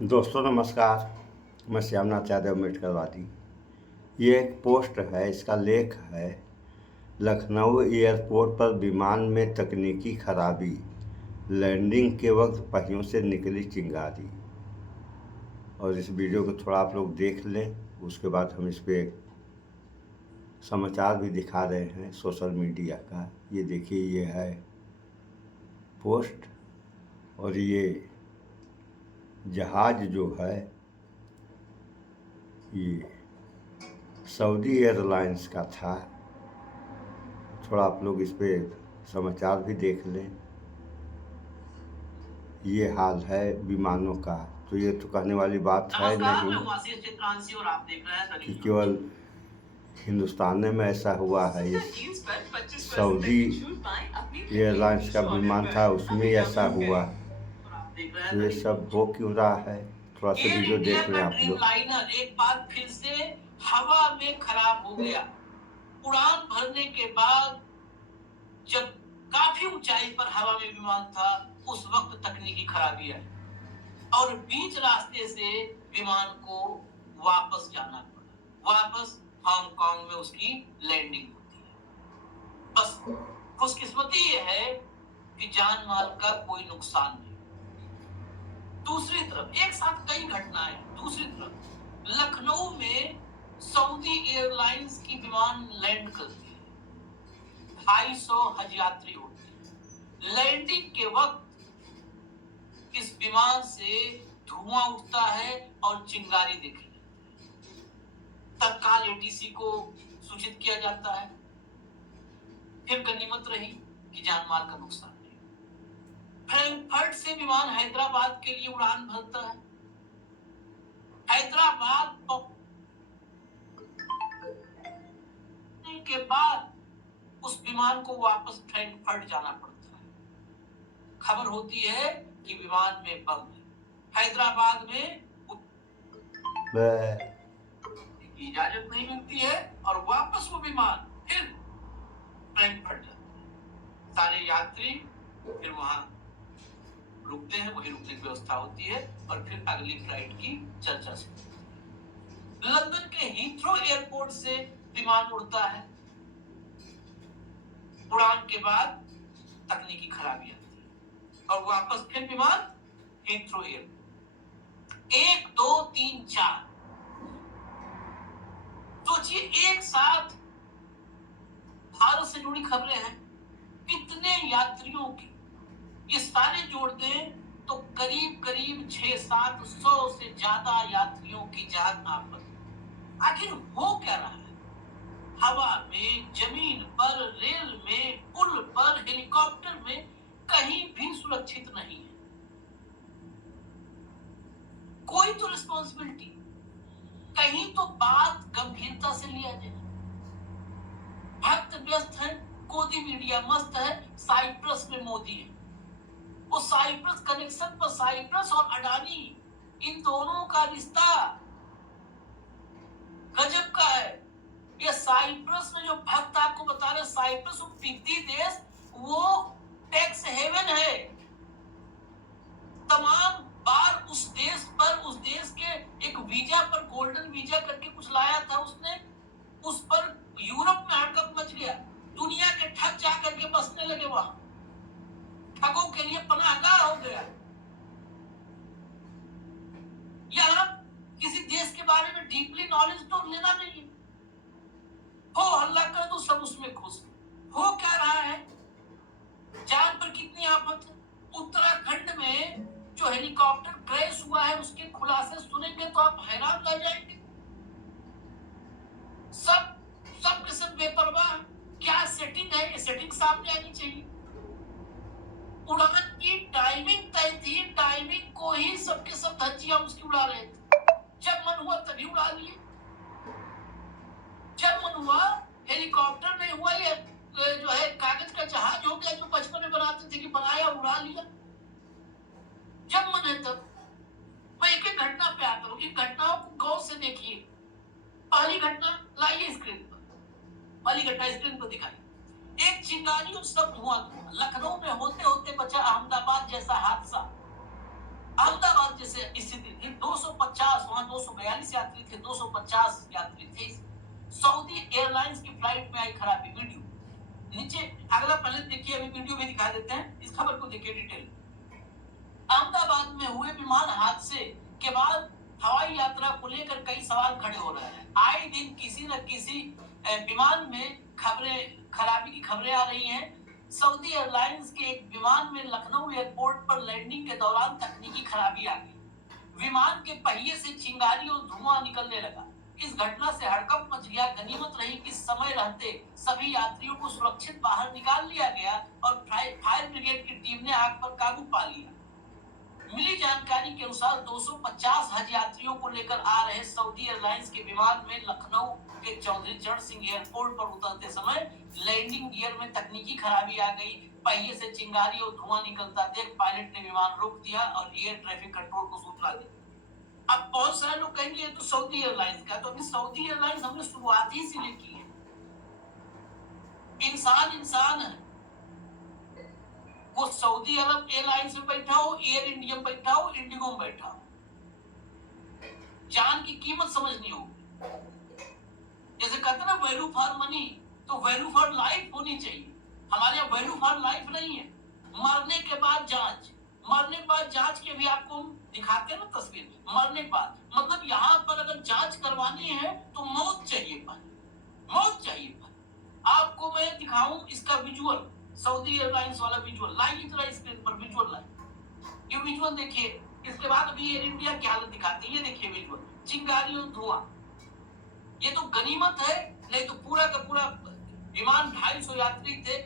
दोस्तों नमस्कार। मैं श्यामनाथ यादव मेटकलवादी। ये एक पोस्ट है, इसका लेख है लखनऊ एयरपोर्ट पर विमान में तकनीकी खराबी, लैंडिंग के वक्त पहियों से निकली चिंगारी। और इस वीडियो को थोड़ा आप लोग देख लें, उसके बाद हम इस पे समाचार भी दिखा रहे हैं सोशल मीडिया का। ये देखिए, ये है पोस्ट और ये जहाज़ जो है ये सऊदी एयरलाइंस का था। थोड़ा आप लोग इस पे समाचार भी देख लें। ये हाल है विमानों का, तो ये तो कहने वाली बात है नहीं और आप देख रहे हैं कि केवल हिंदुस्तान में ऐसा हुआ है। ये सऊदी एयरलाइंस का विमान था, उसमें ऐसा हुआ। तो ये सब हो क्यों रहा है, थोड़ा सा एयर वीडियो इंडिया देख लें का आप ड्रीम लोग। लाइनर एक बार फिर से हवा में खराब हो गया। उड़ान भरने के बाद जब काफी ऊंचाई पर हवा में विमान था, उस वक्त तकनीकी खराबी आई और बीच रास्ते से विमान को वापस जाना पड़ा। वापस हांगकांग में उसकी लैंडिंग होती है। बस खुशकिस्मती ये है कि जान माल का कोई नुकसान नहीं। दूसरी तरफ एक साथ कई घटनाएं। दूसरी तरफ लखनऊ में सऊदी एयरलाइंस की विमान लैंड करती है। 250 हज यात्री होते हैं। लैंडिंग के वक्त इस विमान से धुआं उठता है और चिंगारी दिखी जाती है। तत्काल एटीसी को सूचित किया जाता है। फिर गनीमत रही कि जान माल का नुकसान नहीं। फ्रैंकफर्ट से विमान हैदराबाद के लिए उड़ान भरता है। हैदराबाद के बाद उस विमान को वापस फ्रैंकफर्ट जाना पड़ता है। खबर होती है कि विमान में बम है। हैदराबाद में इजाजत नहीं मिलती है और वापस वो विमान फिर फ्रैंकफर्ट जाता है। सारे यात्री फिर वहां रुकते हैं, वही रुकने की व्यवस्था होती है और फिर अगली फ्लाइट की चर्चा शुरू होती है। लंदन के हीथ्रो एयरपोर्ट से विमान उड़ता है। उड़ान के बाद तकनीकी खराबी आती है और वापस फिर विमान हीथ्रो एयरपोर्ट। 1 2 3 4 सोचिए, एक साथ भारत से जुड़ी खबरें हैं। कितने यात्रियों की ये सारे जोड़ दें तो करीब करीब 600-700 से ज्यादा यात्रियों की जान आपत। आखिर हो क्या रहा है? हवा में, जमीन पर, रेल में, पुल पर, हेलीकॉप्टर में कहीं भी सुरक्षित नहीं है। कोई तो रिस्पॉन्सिबिलिटी, कहीं तो बात गंभीरता से लिया जाए। भक्त व्यस्त है, गोदी मीडिया मस्त है, साइप्रस में मोदी है। वो साइप्रस कनेक्शन पर साइप्रस और अडानी, इन दोनों का रिश्ता गजब का है। ये साइप्रस में जो भक्त आपको बता रहे, साइप्रस वो पिगदी देश, वो टैक्स हेवन है। तमाम बार उस देश पर, उस देश के एक वीजा पर, गोल्डन वीजा करके कुछ लाया था उसने, उस पर यूरोप में हड़कंप मच गया। दुनिया के ठग जा करके बसने लगे वहां, ठगों के लिए पनाहगाह हो गया। यहां किसी देश के बारे में डीपली नॉलेज तो लेना नहीं है, हो हल्ला कर दो सब उसमें खुश। हो क्या रहा है? जान पर कितनी आफत है। उत्तराखंड में जो हेलीकॉप्टर क्रैश हुआ है, उसके खुलासे सुनेंगे तो आप हैरान रह जाएंगे। सब के सब बेपरवाह। क्या सेटिंग है? ये सेटिंग सामने आनी चाहिए। उड़ान की टाइमिंग तय थी, टाइमिंग को ही सबके सब धज्जियां उसकी उड़ा रहे थे। जब मन हुआ तभी उड़ा लिए। जब मन हुआ हेलीकॉप्टर नहीं हुआ, ये जो है कागज का जहाज हो गया, जो बचपन में बनाते थे कि बनाया उड़ा लिया। जब मन है तब। मैं एक एक घटना पे आता हूँ। इन घटनाओं को गौर से देखिए। पहली घटना लाइए स्क्रीन पर। पहली घटना स्क्रीन पर दिखाई। एक चिंगारी और सब धुआं धुआं। लखनऊ में होते होते बचा अहमदाबाद जैसा हादसा। अहमदाबाद जैसे स्थिति थी। 242 यात्री थे, 250 यात्री थे। सऊदी एयरलाइंस की फ्लाइट में आई खराबी। वीडियो नीचे अगला पहले देखिए, अभी वीडियो भी दिखा देते हैं, इस खबर को देखिए डिटेल। अहमदाबाद में हुए विमान हादसे के बाद हवाई यात्रा को लेकर कई सवाल खड़े हो रहे हैं। आए दिन किसी न किसी विमान में खराबी की खबरें आ रही हैं। सऊदी एयरलाइंस के एक विमान में लखनऊ एयरपोर्ट पर लैंडिंग के दौरान तकनीकी खराबी आ गई। विमान के पहिए से चिंगारी और धुआं निकलने लगा। इस घटना से हड़कंप मच गया। गनीमत रही कि समय रहते सभी यात्रियों को सुरक्षित बाहर निकाल लिया गया और फायर ब्रिगेड की टीम ने आग पर काबू पा लिया। मिली जानकारी के अनुसार 250 हज यात्रियों को लेकर आ रहे सऊदी एयरलाइंस के विमान में लखनऊ के चौधरी चरण सिंह एयरपोर्ट पर उतरते समय लैंडिंग गियर में तकनीकी खराबी आ गई। पहिए से चिंगारी और धुआं निकलता देख पायलट ने विमान रोक दिया और एयर ट्रैफिक कंट्रोल को सूचना दी। अब बहुत सारे लोग कहेंगे ये तो सऊदी एयरलाइंस का, तो अभी सऊदी एयरलाइंस हमने शुरुआत ही से की है। इंसान है, वो सऊदी अरब एयरलाइंस में बैठा हो, एयर इंडिया में बैठा हो, इंडिगो में बैठा हो, जान की कीमत समझनी होगी। जैसे कहते ना वैल्यू फॉर मनी, तो वैल्यू फॉर लाइफ होनी चाहिए। हमारे यहाँ वैल्यू फॉर लाइफ नहीं है। मरने के बाद जांच के भी आपको हम दिखाते हैं ना तस्वीर। मरने के बाद मतलब यहाँ पर अगर जांच करवानी है तो मौत चाहिए पर। आपको मैं दिखाऊं इसका विजुअल, सऊदी एयरलाइंस वाला विजुअल। लाइए जरा स्क्रीन पर विजुअल लाइए। ये विजुअल देखिए। इसके बाद अभी एयर इंडिया की हालत दिखाती है। ये देखिए विजुअल, चिंगारी और धुआं। ये तो गनीमत है, नहीं तो पूरा का पूरा विमान 250 यात्री थे,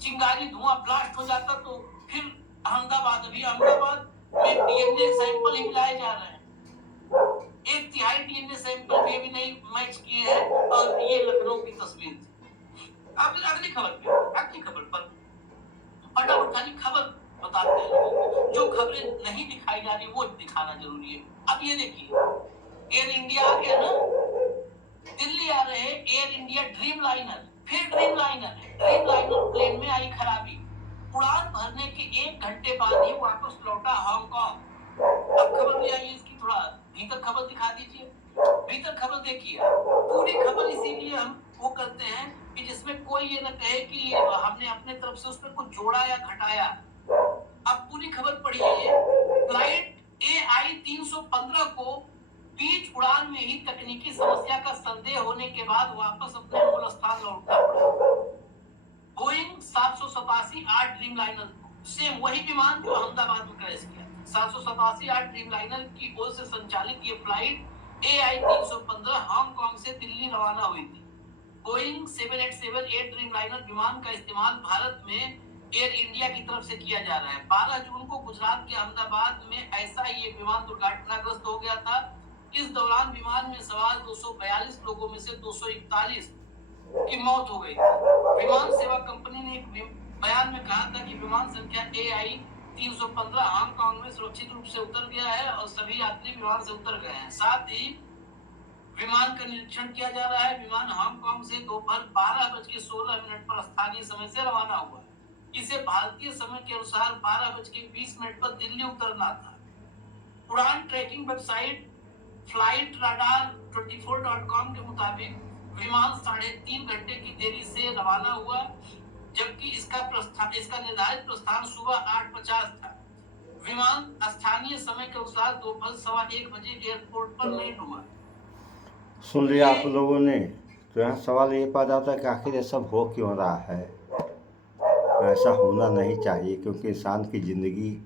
चिंगारी धुआं ब्लास्ट हो जाता तो फिर अहमदाबाद में डीएनए सैंपल ही मिलाए जा रहे हैं। 1/3 डीएनए सैंपल भी अभी नहीं मैच किए हैं। और ये लखनऊ की तस्वीर थी। अब अगली खबर पर फटाफट खाली खबर बताते हैं लोगों को। जो खबरें नहीं दिखाई जा रही वो दिखाना जरूरी है। अब ये देखिए, एयर इंडिया आ गया ना, दिल्ली आ रहे एयर इंडिया ड्रीमलाइनर, फिर ड्रीमलाइनर प्लेन में आई खराबी। उड़ान भरने के 1 घंटे बाद ही वापस लौटा हांगकांग। अब खबर ले आइए, इसकी थोड़ा भीतर खबर दिखा दीजिए। भीतर खबर देखिए। पूरी खबर इसीलिए हम वो करते हैं कि जिसमें कोई ये न कहे कि हमने अपने तरफ से उसमें कुछ जोड़ा या घटाया। अब पूरी खबर पढ़िए। फ्लाइट AI 315 को बीच उड़ान में ही तकनीकी समस्या का संदेह होने के बाद वापस अपने मूल स्थान लौटना पड़ा। बोइंग 787-8 ड्रीमलाइनर, सेम वही विमान जो अहमदाबाद में क्रैश किया। 787-8 ड्रीमलाइनर की ओर से संचालित ये फ्लाइट AI 315 हांगकांग से दिल्ली रवाना हुई थी। बोइंग 787-8 ड्रीमलाइनर विमान का इस्तेमाल भारत में एयर इंडिया की तरफ से किया जा रहा है। 12 जून को गुजरात के अहमदाबाद में ऐसा ही एक विमान दुर्घटनाग्रस्त हो गया था। इस दौरान विमान में सवार 242 लोगों में से 241 की मौत हो गई थी। विमान सेवा कंपनी ने एक बयान में कहा था कि विमान संख्या AI 315 हांगकांग में सुरक्षित रूप से उतर गया है और सभी यात्री विमान से उतर गए हैं। साथ ही विमान का निरीक्षण किया जा रहा है। विमान हांगकांग से दोपहर 12:16 पर स्थानीय समय से रवाना हुआ। इसे भारतीय समय के अनुसार 12:20 पर दिल्ली उतरना था। उड़ान ट्रैकिंग वेबसाइट flightradar24.com के मुताबिक विमान 3.5 घंटे की देरी से रवाना हुआ, जबकि इसका निर्धारित प्रस्थान सुबह 8:50 था। विमान स्थानीय समय के अनुसार दोपहर 1:15 बजे एयरपोर्ट पर लैंड हुआ। सुन लिया आप लोगों ने। तो यहाँ सवाल ये पैदा होता है कि आखिर ये सब हो क्यों रहा है। ऐसा होना नहीं चाहिए, क्योंकि इंसान की ज़िंदगी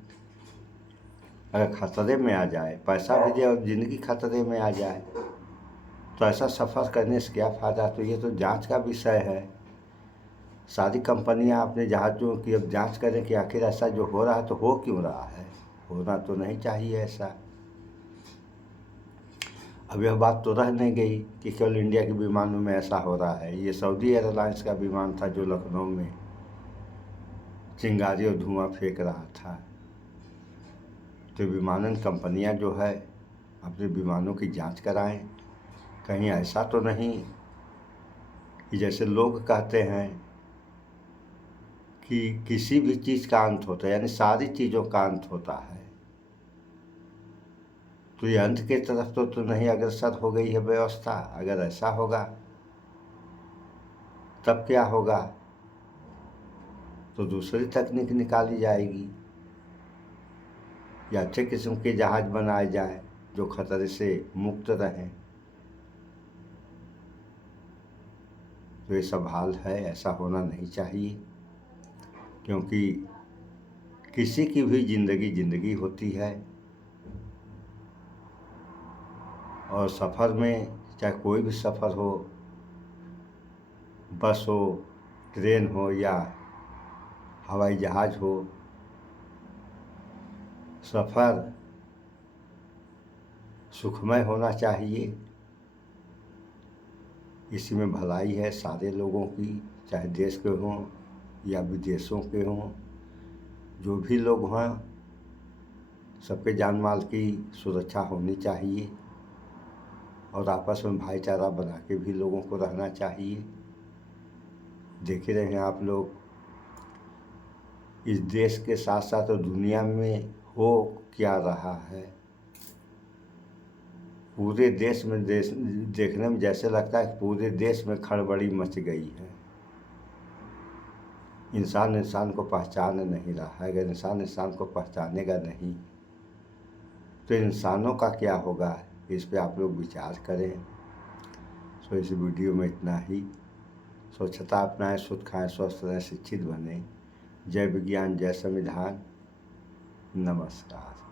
अगर खतरे में आ जाए, पैसा भी दे और ज़िंदगी खतरे में आ जाए, तो ऐसा सफ़र करने से क्या फ़ायदा। तो ये तो जांच का विषय है। सारी कंपनियां अपने जहाज़ों की अब जांच करें कि आखिर ऐसा जो हो रहा है तो हो क्यों रहा है। होना तो नहीं चाहिए ऐसा। अब यह बात तो रह नहीं गई कि केवल इंडिया के विमानों में ऐसा हो रहा है। ये सऊदी एयरलाइंस का विमान था जो लखनऊ में चिंगारी और धुआं फेंक रहा था। तो विमानन कंपनियां जो है अपने विमानों की जांच कराएं। कहीं ऐसा तो नहीं कि जैसे लोग कहते हैं कि किसी भी चीज़ का अंत होता है, यानी सारी चीज़ों का अंत होता है। तो ये अंत की तरफ तो नहीं अग्रसर हो गई है व्यवस्था। अगर ऐसा होगा तब क्या होगा, तो दूसरी तकनीक निकाली जाएगी या अच्छे किस्म के जहाज बनाए जाए जो खतरे से मुक्त रहें। तो ये सब हाल है, ऐसा होना नहीं चाहिए, क्योंकि किसी की भी जिंदगी होती है और सफ़र में चाहे कोई भी सफ़र हो, बस हो, ट्रेन हो या हवाई जहाज़ हो, सफ़र सुखमय होना चाहिए। इसी में भलाई है सारे लोगों की, चाहे देश के हों या विदेशों के हों, जो भी लोग हों, सबके जान माल की सुरक्षा होनी चाहिए और आपस में भाईचारा बना के भी लोगों को रहना चाहिए। देख ही रहे हैं आप लोग, इस देश के साथ साथ तो दुनिया में हो क्या रहा है। पूरे देश में देखने में जैसे लगता है कि पूरे देश में खड़बड़ी मच गई है। इंसान को पहचान नहीं रहा है। अगर इंसान को पहचानेगा नहीं तो इंसानों का क्या होगा, इस पे आप लोग विचार करें। सो इस वीडियो में इतना ही। स्वच्छता अपनाएं, शुद्ध खाएं, स्वस्थ रहें, शिक्षित बनें। जय विज्ञान, जय संविधान। नमस्कार।